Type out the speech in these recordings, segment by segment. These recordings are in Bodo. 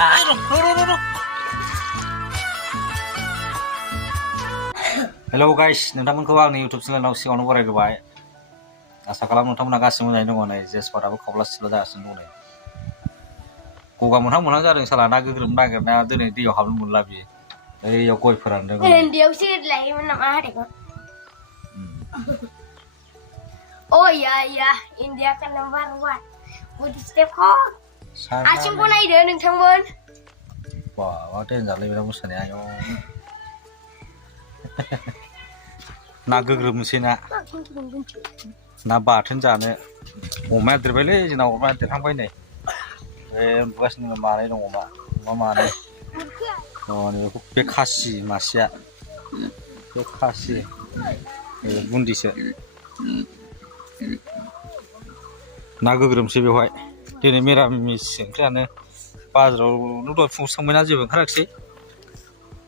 Hello guys, nontonखौ आंनि YouTube channel सिगाङावनो बरायग्रोबाय। आसा खालामो नोंथांमोना गासिबो मोजाङै दङ नै जेसपाराबो खावला सिथला जागासिनो दं नै। गगा मोनहां जादों साला ना गोग्रोमनो नागिरनाया दिनै दैयाव हाबनो मोनला बियो। ओइयाव गय फोरानदों। उन्दैयावसो लायोमोन नामा हारिखौ? Oh iya, India kan nomor 1. Good step kok. Asyik naik deh nonton. Wah, waktu yang jalan bilang musuhnya ayo. Na गोग्रोमनोसै ना ना बाथोन जानो अमाया देरबायलै जोंना अमाया देरहांबाय नै उन्दुगासिनो मानै दं अमा मानै बे खासि मासेया बे खासि बुन्दिसो ना गोग्रोमसै बेवहाय दिनै मिरामिस ओंख्रियानो बाजाराव दहाय फुङाव थांबायना जेबो ओंखाराखिसै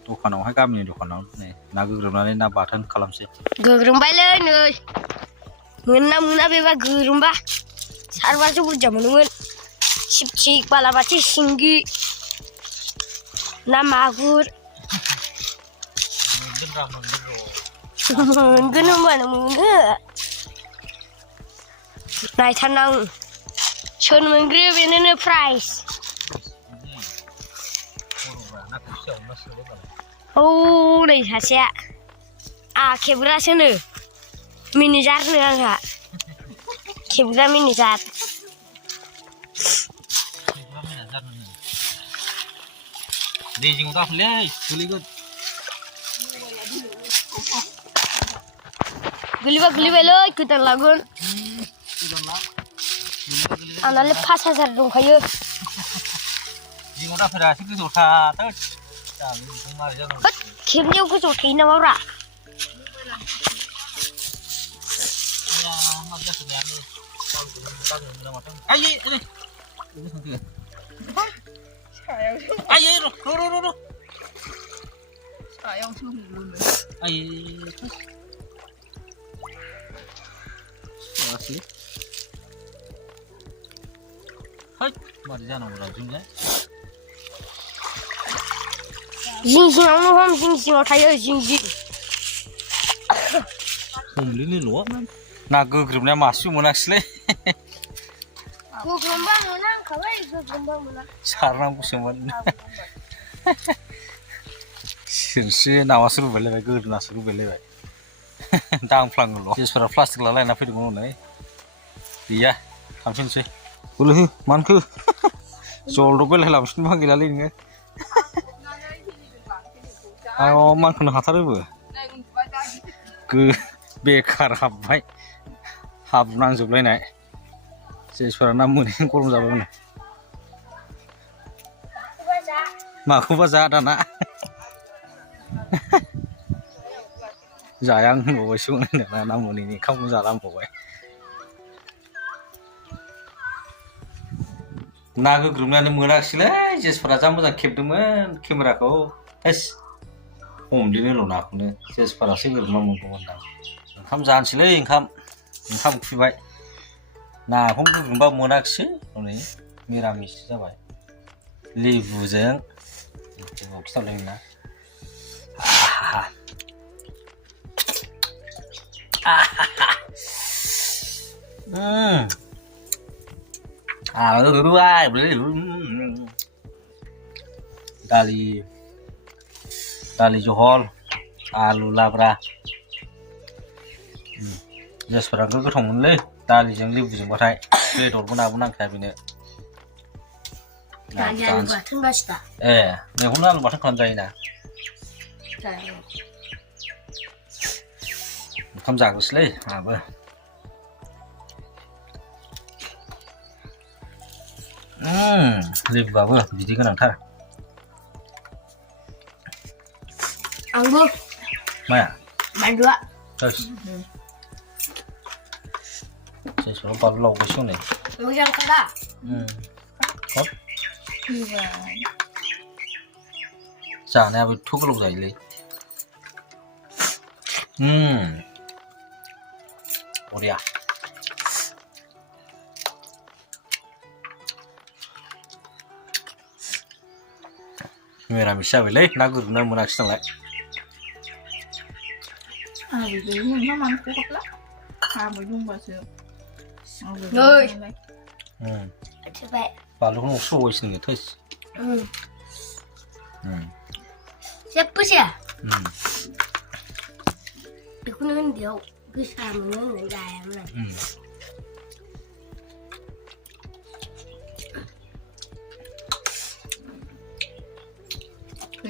दखानावहाय गामिनि दखानाव नै ना गोग्रोमनानै ना बाथोन खालामसै गोग्रोमबायलै नै मोना बेबा गोग्रोमबा सारबासो बुरजा मोनोमोन सिपचिक बालाबाथि सिंगि ना मागुर मोनगोन होनबानो मोनो नायथारनां सोर मोनग्रोयो बेनोनो प्राइज औ नै सासेया खेबग्रासोनो मिनिजारनो आंहा खेबग्रा मिनिजार दै जिङाव दाफैलै गोलैगोन गोलैबायलै गोदान लागोन आंनालाय 5000 दंखायो जिङाव दाफैरा एसे गोजौआव थाथों खेबनायाव गोजौआव थायो नामाब्रा जिङावनो हम जिङाव थायो जिं हमलिनिल' ना गोग्रोमनाया मासेबो मोनाखिसैलै गोग्रोमबा मोना होनखाबाय गोग्रोमबा मोना सारनांगौसोमोन सिनस्रि नावासो रुबायलायबाय गोदोनासो रुबायलायबाय दांफ्लाङोल' जेसफोरा प्लास्टिक लालायना फैदोंमोन हनै गैया थांफिनसै बोलो हो मानखो जलदब बेलायलांफिनबा गैलालै नोङो आय मानखोनो हाथारोबो बेखार हाबबाय हाब्रुनांजोबलायनाय जेसफोरा ना मोनैनो गरम जाबायमोन माखौबा जा दाना जाया होनबावबायसो ना मोनैनि ओंखामखौनो जाला होनबावबाय ना गोग्रोमनानै मोनाखिसैलै जेसफोरा जा मोजां खेबदोंमोन केमेराखौ हेस हमलिनोल' नाखौनो जेसफोरासो गोग्रोमना मोनगौमोनदां ओंखाम जानोसैलै ओंखाम उखैबाय नाखौनो गोग्रोमबा मोनाखिसै हनै मिरामिससो जाबाय लेबुजों खिथाबलायोना दालि जहल आलु लाब्रा जेसफोरा गोथाव मोनलै दालिजों लेबुजोंबाथाय बेदरबो नाबो नांखाया बेनो बेखौनो आलु बाथोन खालामजायोना ओंखाम जाग्रोसैलै आंहाबो लेबुआबो बिदै गोनांथार आंबो माया बानलुआ जेसफोरा बानलु लावबायसो हनै मोजां खादा जानायाबो एथ' गोलाव जायोलै बरिया मिरामिस जाबायलै ना गुरनो मोनाखिसै नालाय आबैजों ओंखामानो खहाबला आबै दंबासो Coba. बानलुखौ न'सो सौबायसो नोङो थैस Siapa sih ya? Aku nunggu dia bisa menunggu ayam lah.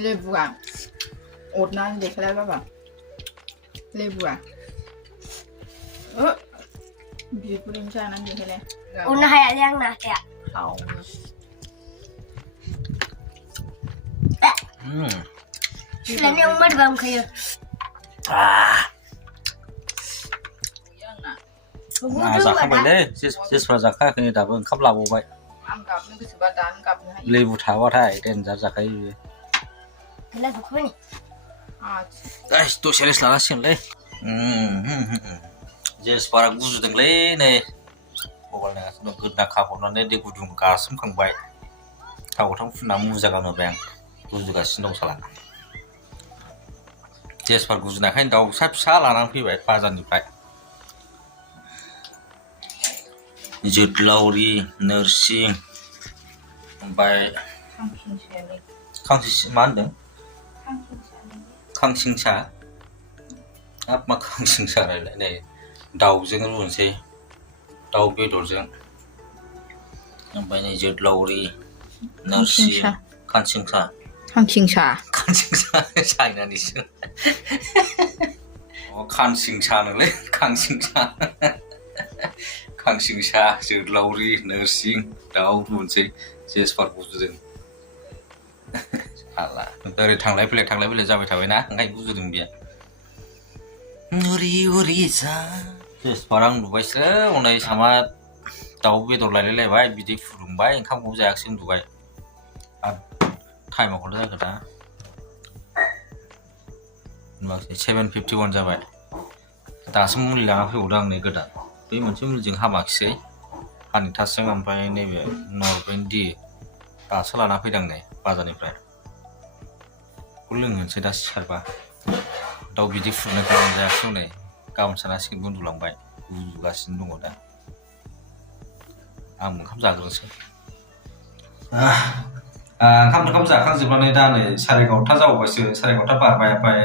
Lebu à? Ột nó để cái đấy bà. Lebu à? Bị cô đem cha nó như thế này. Una hay yang nak ya? Không. Selain yang mana bang kaya? जाखांबायलै जेसफ्रा जाखायाखै दाबो ओंखाम लाबावबाय Ăn cặp nó cứ sửa tán cặp nó hay. लेबु थाबाथाय देनजार जाखायो बियो Bila buku ni? दसे रेस्ट लानांसिगोनलै जेसफ्रा गुजुदोंलै नै गगालनागासिनो दं गोदना खाहरनानै दै गुदुं गासोमखांबाय थाव गोथां फुनना मुजा गानहोबाय आं गुजुगासिनो दं साला जेसफ्रा गुजुनायखायनो दाउ फिसा फिसा लानानै फैबाय बाजारनिफ्राय जोदलावरि नोरसिं ओमफ्राय खांसिंसा मा होनदों खांसिंसा हाब मा खांसिंसा रायलाय नै दाउजों रुनोसै दाउ बेदरजों ओमफ्राय नै जोदलावरि नोरसिं खांसिंसा चाइनानिसो खानसिंसानोलै खांसिंसा जोदलावरि नोरसिं दाउ रुनोसै जेसफार गुजुदों साला ओरै थांलाय फैलाय जाबाय थाबायना ओंखायनो गुजुदों बियो उरि उरि जा जेसफार आं नुबायसो हनै सामा दाउ बेदर लायलायलायबाय बिदै फुदुंबाय ओंखामखौबो जायाखिसै उन्दुबाय टाइमा खौल' जाखो दा 7:51 जाबाय दासो मुलि लाना फैबावदों आं नै गोदान बे मोनसे मुलिजों हामाखिसै हानिटासजों ओमफ्राय नैबे नरबेन डि दासो लाना फैदों नै बाजारनिफ्राय बेखौ लोंनोसै दा सिखारबा दाउ बिदै फुदुंनायखौ जायाखिसै हनै गाबोन सानासिगोन उन्दुलांबाय गुजुगासिनो दङ दा आं ओंखाम जाग्रोनोसै ओंखाम जाखांजोबनानै दा नै 11:30 जाबायसो 11:30 बारबाय ओमफ्राय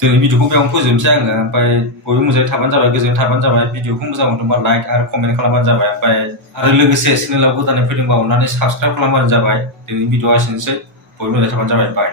दिनै भिडिअखौ बेयावनो फोजोबनोसै आङो ओमफ्राय बयबो मोजाङै थाबानो जाबाय गोजोनै थाबानो जाबाय भिडिअखौ मोजां मोनदोंबा लाइक आरो कमेन्ट खालामबानो जाबाय ओमफ्राय आरो लोगोसे चेनेलाव गोदानै फैदोंबा अननानै साबसक्राइब खालामबानो जाबाय दिनै भिडिअआ एसेनोसै बयबो मोजाङै थाबानो जाबाय बाय